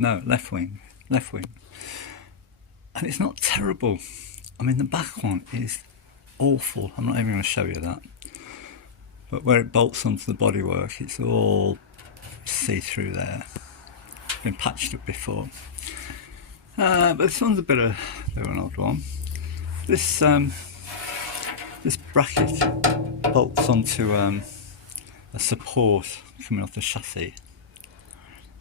No, left wing. Left wing. And it's not terrible. I mean, the back one is awful. I'm not even going to show you that. But where it bolts onto the bodywork, it's all see-through there. It's been patched up before. But this one's a bit of an odd one. This bracket bolts onto a support coming off the chassis.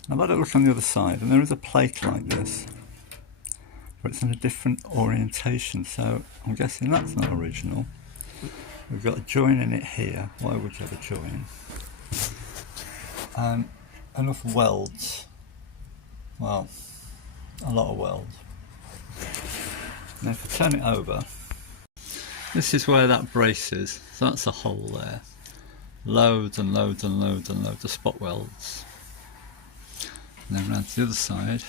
I've had a look on the other side, and there is a plate like this, but it's in a different orientation, so I'm guessing that's not original. We've got a join in it here. Why would you have a join? Enough welds. Well, a lot of weld. Now if I turn it over, this is where that brace is. So that's a hole there. Loads and loads and loads and loads of spot welds. And then round to the other side.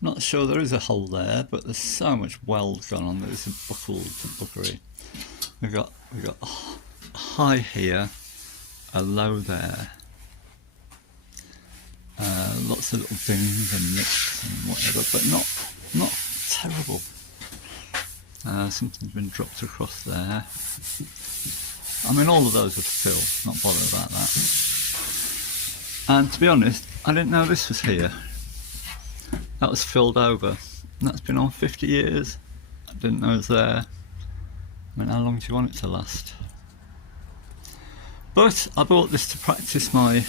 Not sure there is a hole there, but there's so much weld gone on that it's buckled and buggery. We've got a high here, a low there. Lots of little dings and nicks and whatever, but not terrible. Something's been dropped across there. I mean, all of those would fill, not bother about that. And to be honest, I didn't know this was here. That was filled over, and that's been on 50 years. I didn't know it was there. I mean, how long do you want it to last? But I bought this to practice my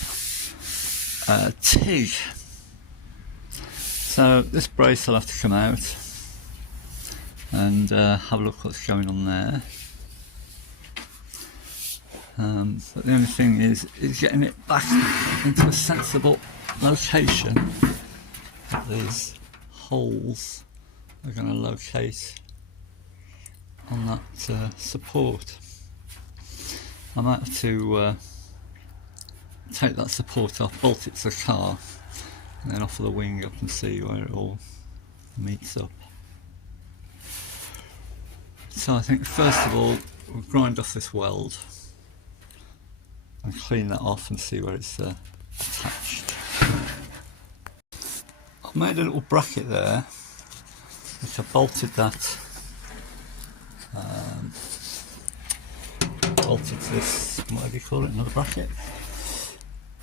TIG. So this brace will have to come out and have a look what's going on there. But the only thing is getting it back into a sensible location. These holes are going to locate on that support. I might have to take that support off, bolt it to the car, and then offer the wing up and see where it all meets up. So I think first of all we'll grind off this weld and clean that off and see where it's attached. I've made a little bracket there which I bolted that bolted to this, whatever you call it, another bracket,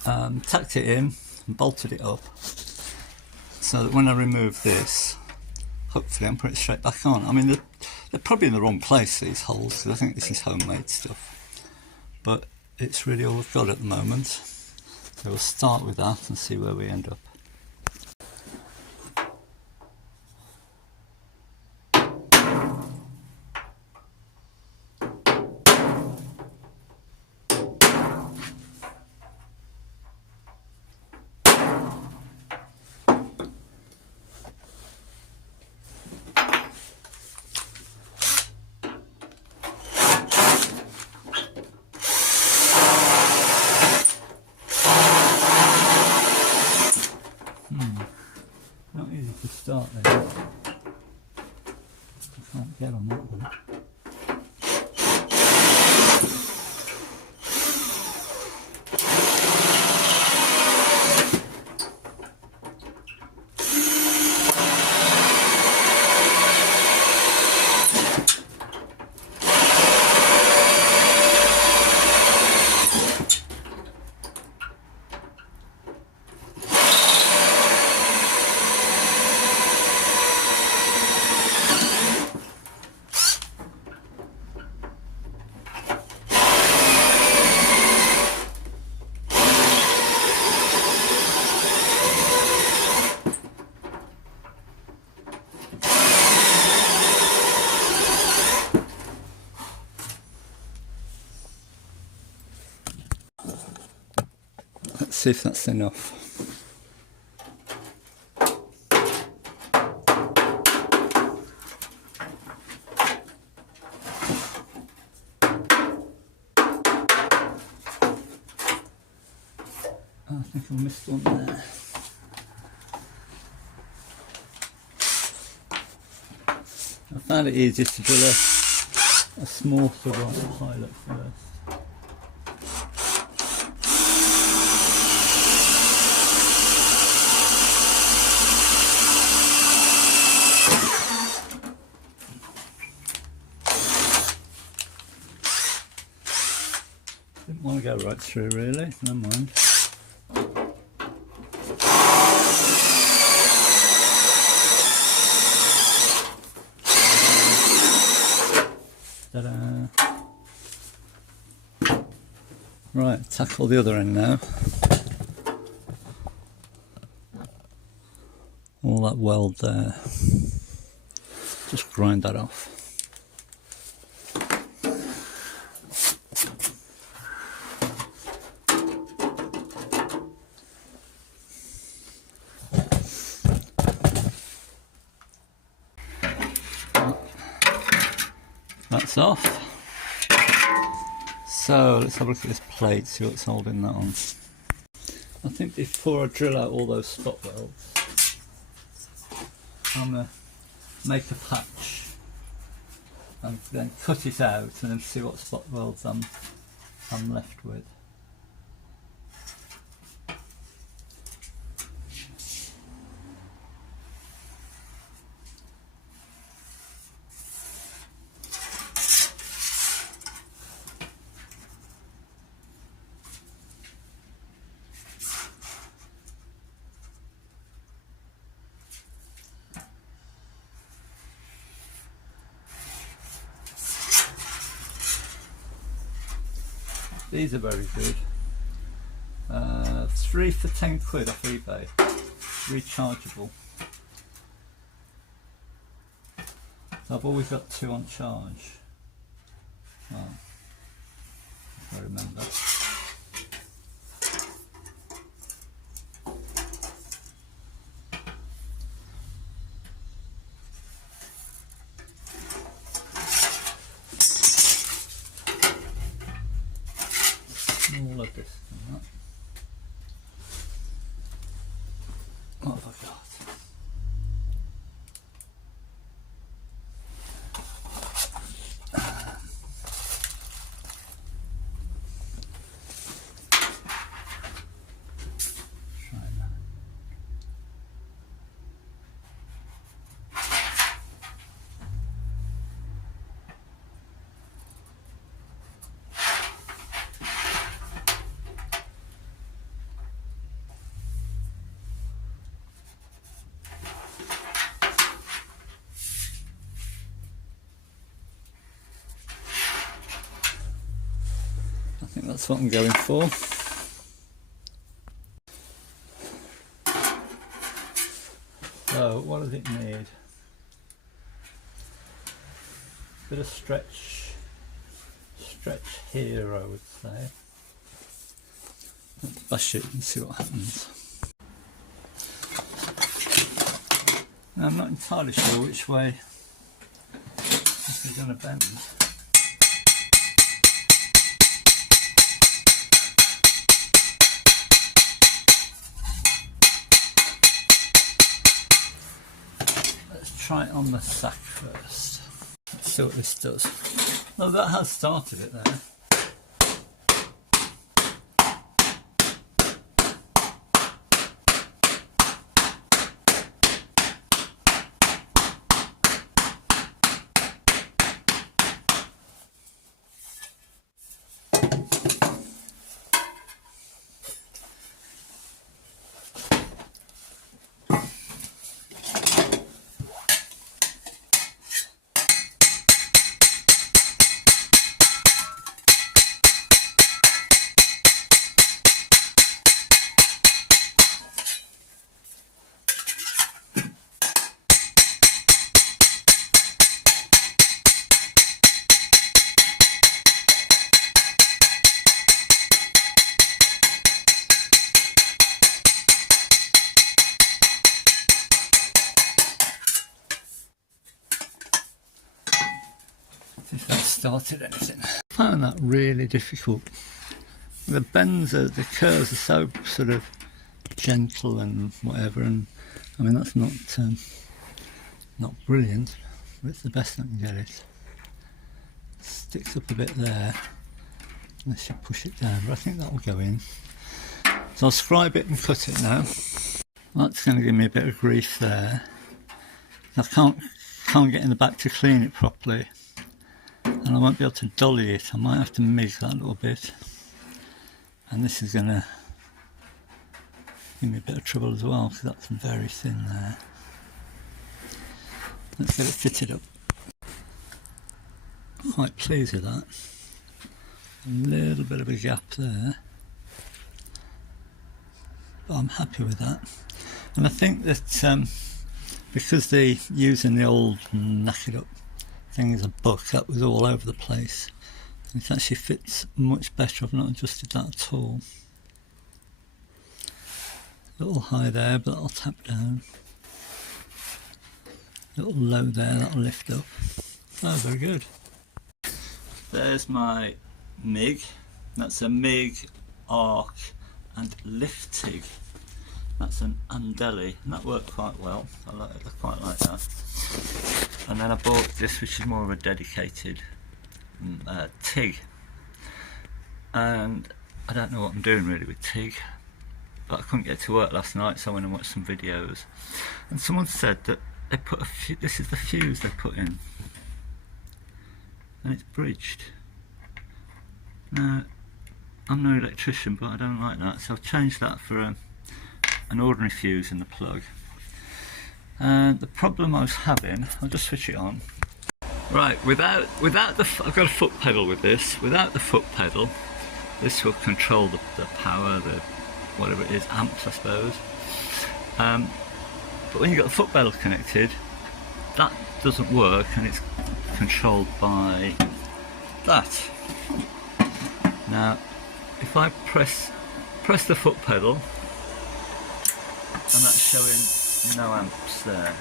tacked it in and bolted it up so that when I remove this, hopefully I'm putting it straight back on. I mean, they're probably in the wrong place, these holes, because I think this is homemade stuff, but it's really all we've got at the moment. So we'll start with that and see where we end up. Not easy to start there. I can't get on that one. Let's see if that's enough. I think I missed one there. I found it easiest to drill a small sort of pilot first. Didn't want to go right through really, never mind. Ta-da! Right, tackle the other end now. All that weld there, just grind that off. That's off. So let's have a look at this plate, see what's holding that on. I think before I drill out all those spot welds, I'm going to make a patch and then cut it out and then see what spot welds I'm left with. These are very good. 3 for 10 quid off eBay. Rechargeable. So I've always got 2 on charge. Oh, if I remember. All of this and that. What have I got? Try that. I think that's what I'm going for. So what does it need? Bit of stretch here, I would say. Let's bash it and see what happens. Now, I'm not entirely sure which way this is going to bend. Try it on the sack first. Let's see what this does. Oh, that has started it there. If that started anything. I found that really difficult. The bends, the curves are so sort of gentle and whatever, and I mean that's not brilliant, but it's the best I can get it. Sticks up a bit there, unless you push it down, but I think that will go in. So I'll scribe it and cut it now. That's going to give me a bit of grief there. I can't get in the back to clean it properly. And I won't be able to dolly it. I might have to MIG that a little bit. And this is going to give me a bit of trouble as well, because that's very thin there. Let's get it fitted up. Quite pleased with that. A little bit of a gap there, but I'm happy with that. And I think that because they're using the old knackered up thing as a book, that was all over the place. It actually fits much better. I've not adjusted that at all. A little high there, but that'll tap down. A little low there, that'll lift up. Oh, very good. There's my MIG. That's a MIG, arc and lift TIG. That's an Andeli, and that worked quite well. I quite like that. And then I bought this, which is more of a dedicated TIG. And I don't know what I'm doing really with TIG, but I couldn't get to work last night, so I went and watched some videos. And someone said that they put this is the fuse they put in, and it's bridged. Now, I'm no electrician, but I don't like that, so I've changed that for an ordinary fuse in the plug. And the problem I was having, I'll just switch it on. Right, without the, I've got a foot pedal with this. Without the foot pedal, this will control the power, the whatever it is, amps I suppose. But when you've got the foot pedal connected, that doesn't work, and it's controlled by that. Now, if I press the foot pedal, and that's showing no amps there.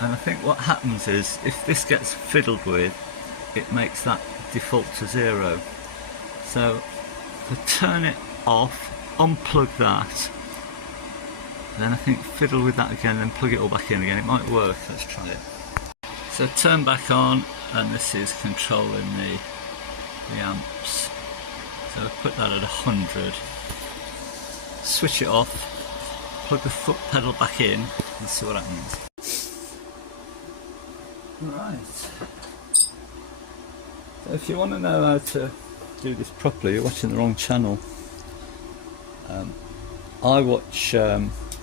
And I think what happens is, if this gets fiddled with, it makes that default to 0. So, to turn it off, unplug that, then I think fiddle with that again, then plug it all back in again. It might work. Let's try it. So turn back on, and this is controlling the amps. So I put that at 100. Switch it off, plug the foot pedal back in, and see what happens. Right. So if you want to know how to do this properly, you're watching the wrong channel. I watch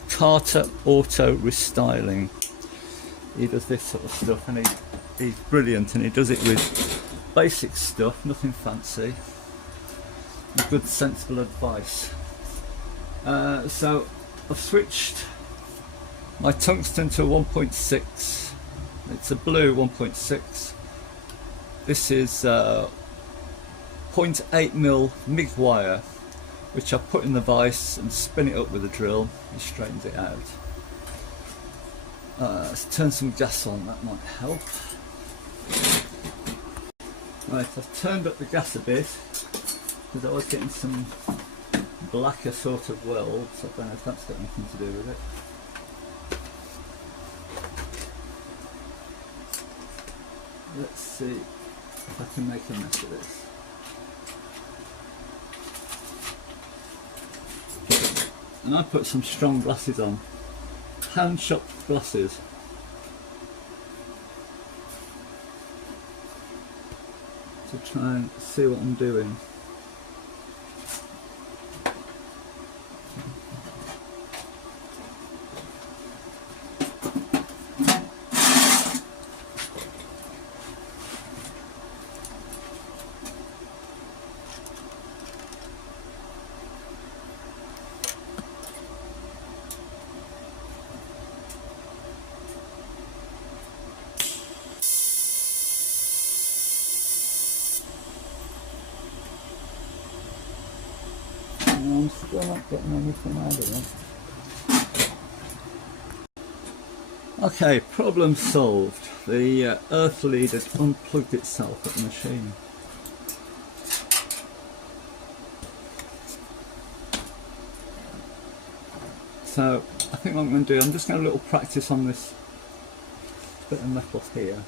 Carter Auto Restyling. He does this sort of stuff, and he's brilliant, and he does it with basic stuff, nothing fancy, with good sensible advice. So I've switched my tungsten to a 1.6. It's a blue 1.6. This is 0.8mm MIG wire, which I put in the vise and spin it up with a drill. It straightens it out. Let's turn some gas on, that might help. Right, I've turned up the gas a bit, because I was getting some blacker sort of welds. I don't know if that's got anything to do with it. Let's see if I can make a mess of this. And I put some strong glasses on, hand shop glasses. To try and see what I'm doing. I'm still not getting anything out of it. Okay, problem solved. The earth lead had unplugged itself at the machine. So I think what I'm going to do, I'm just going to do a little practice on this bit of metal here.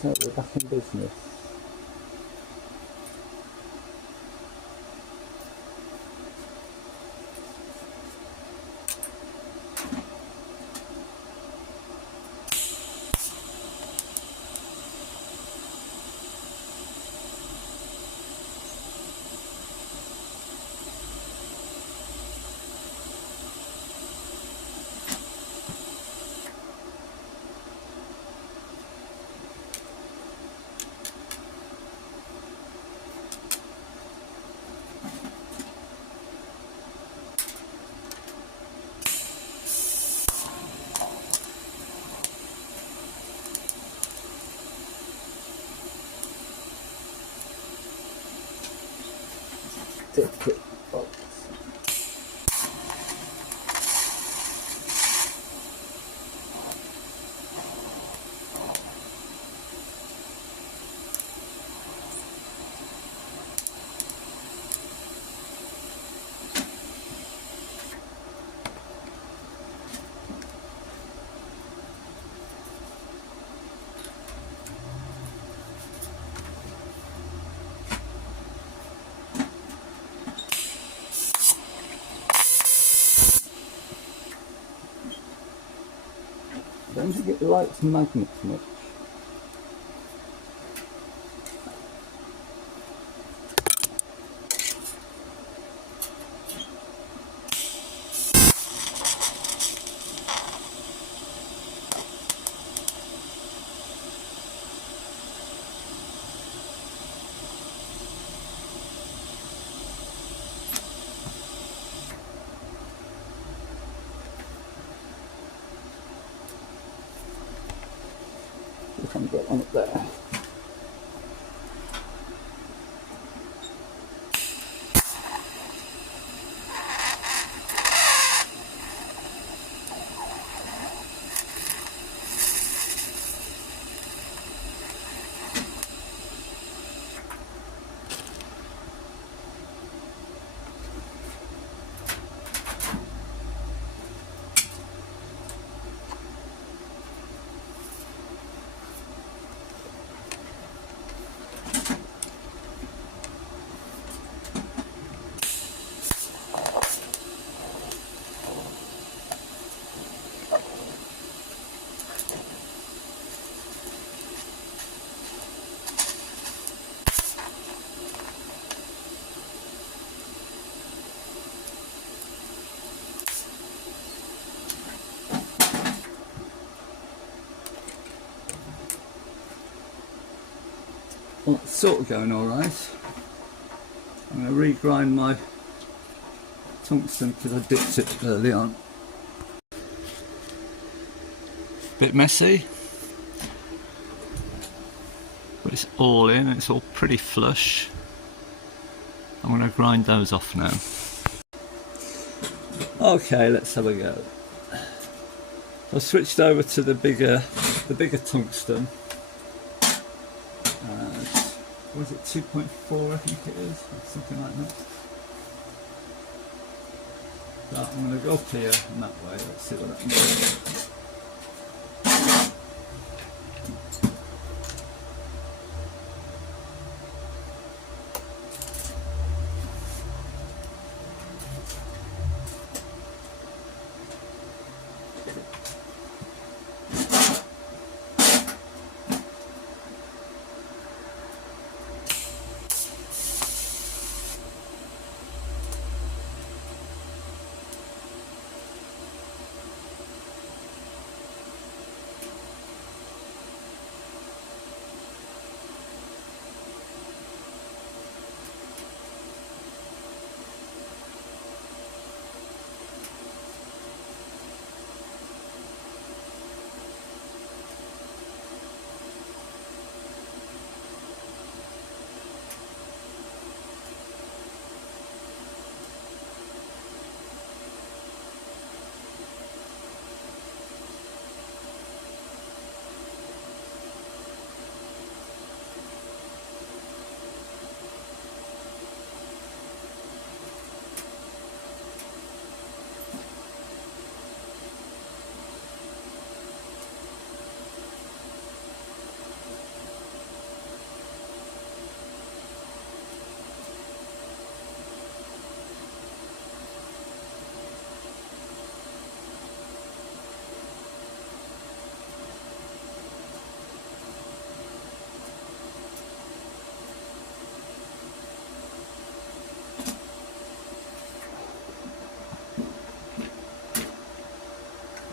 So we're back in business. Don't think it likes magnets much. If I can get one up there. Well, it's sort of going alright. I'm going to regrind my tungsten because I dipped it early on. Bit messy, but it's all in, it's all pretty flush. I'm going to grind those off now. Okay, let's have a go. I've switched over to the bigger tungsten. Was it 2.4? I think it is, or something like that. So I'm going to go up here and that way. Let's see what happens.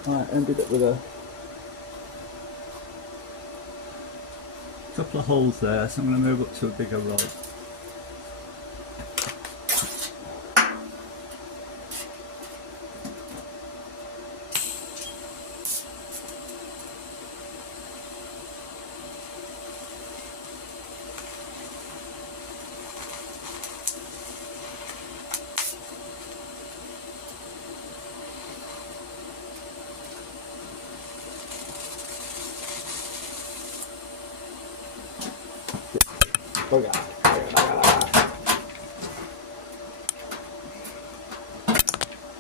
I ended up with a couple of holes there, so I'm going to move up to a bigger rod.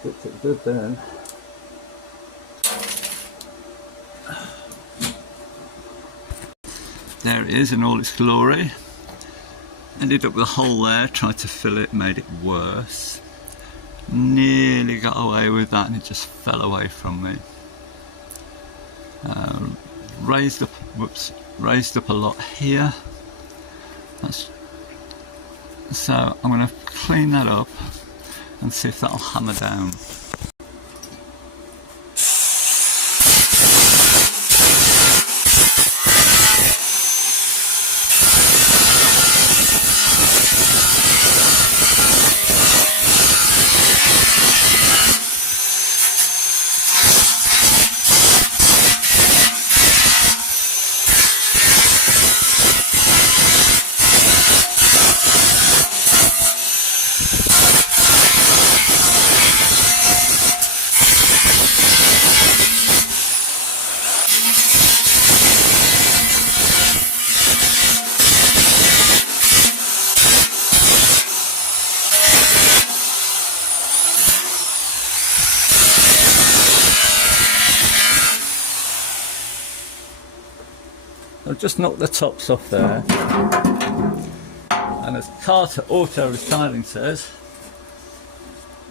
Fits it good then. There it is in all its glory. Ended up with a hole there, tried to fill it, made it worse. Nearly got away with that and it just fell away from me. Raised up a lot here. So I'm going to clean that up and see if that'll hammer down. I've just knocked the tops off there, and as Carter Auto Restyling says,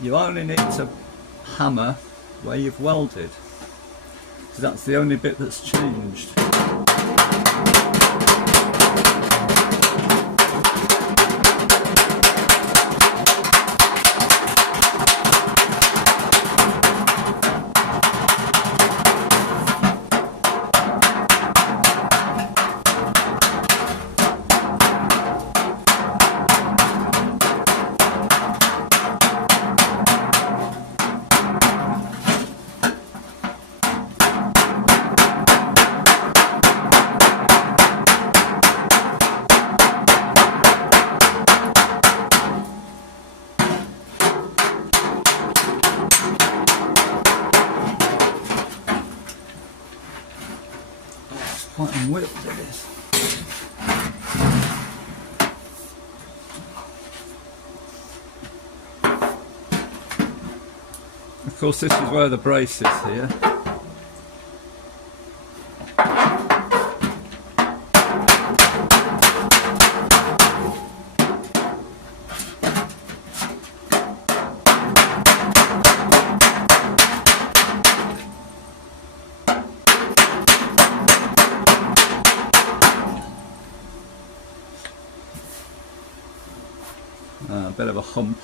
you only need to hammer where you've welded, because that's the only bit that's changed. Quite unwilling to do this. Of course, this is where the brace is here. A bit of a hump.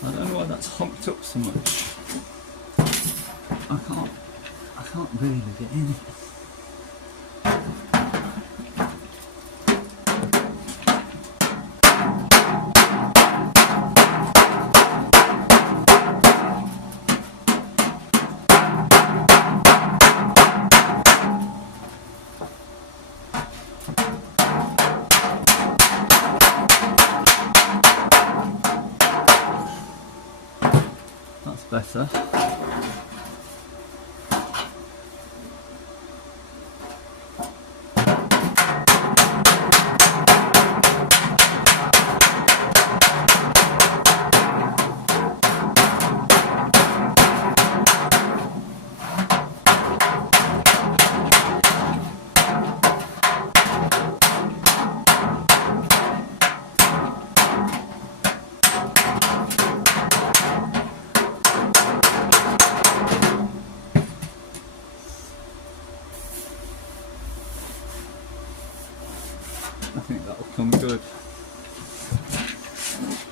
I don't know why that's humped up so much. I can't really get in. That's better. I think that'll come good.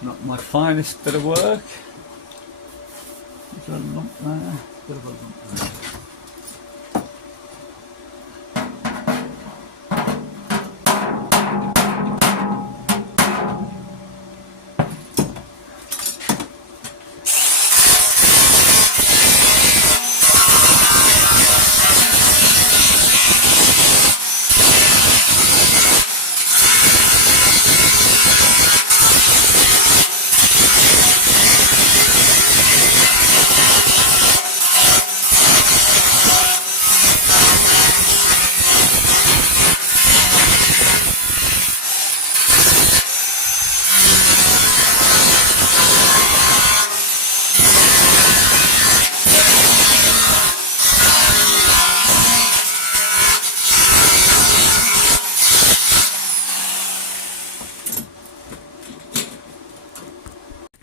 Not my finest bit of work. Is there a lump there? Bit of a lump there.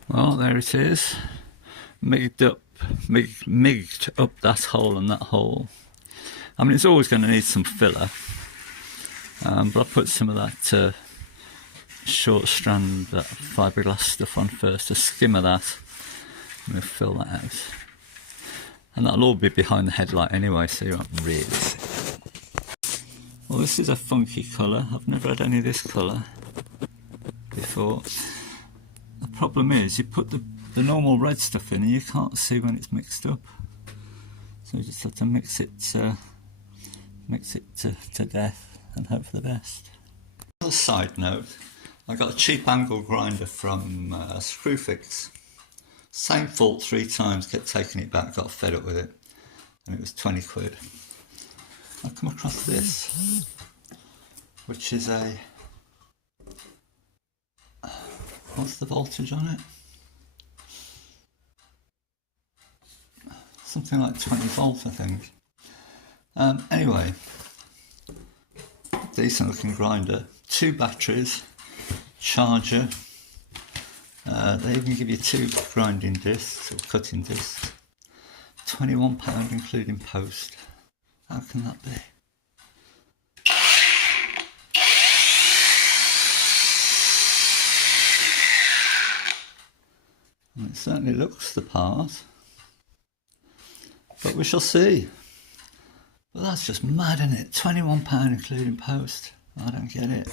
Well, there it is, migged up that hole and that hole. I mean, it's always going to need some filler, but I put some of that short strand, that fiberglass stuff on first, a skim of that, and we'll fill that out. And that'll all be behind the headlight anyway, so you won't really see it. Well, this is a funky colour. I've never had any of this colour before. The problem is you put the normal red stuff in and you can't see when it's mixed up, so you just have to mix it to death and hope for the best. On a side note, I got a cheap angle grinder from Screwfix. Same fault 3 times, kept taking it back, got fed up with it, and it was 20 quid. I come across this, which is a, what's the voltage on it? Something like 20 volts, I think. Anyway, decent looking grinder, 2 batteries, charger. They even give you 2 grinding discs or cutting discs. £21 including post. How can that be? And it certainly looks the part, but we shall see. But that's just mad, isn't it? £21 including post. I don't get it.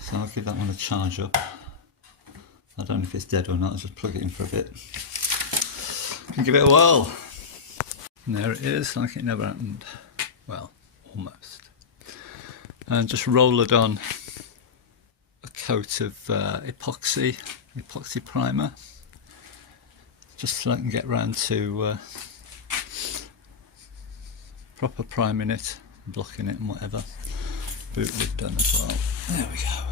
So I'll give that one a charge up. I don't know if it's dead or not, I'll just plug it in for a bit and give it a whirl. And there it is, like it never happened. Well, almost. And just roll it on a coat of epoxy primer, just so I can get round to proper priming it, blocking it and whatever. Boot lid done as well. There we go.